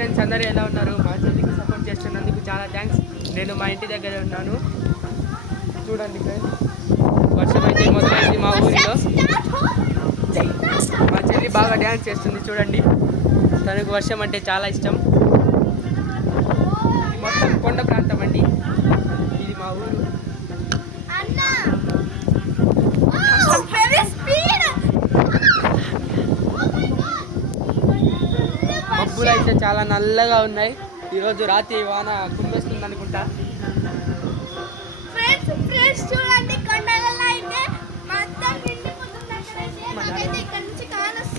Friends, అందరూ ఎలా ఉన్నారు? మా చెల్లికి సపోర్ట్ చేస్తున్నందుకు చాలా థ్యాంక్స్. నేను మా ఇంటి దగ్గర ఉన్నాను. చూడండి ఫ్రెండ్స్, వర్షం అయితే మొదలైంది మా ఊరిలో. మా చెల్లి బాగా డ్యాన్స్ చేస్తుంది చూడండి. తనకు వర్షం అంటే చాలా ఇష్టం. మొత్తం కొండ ప్రాంతం అండి ఇది మా ఊరు. మబ్బులు అయితే చాలా నల్లగా ఉన్నాయి. ఈరోజు రాత్రి వాన కుమ్మేస్తుంది అనుకుంటా. చూడండి కొండలలో అయితే మొత్తం నిండిపోతుంది. ఇక్కడ నుంచి కానొస్తుంది.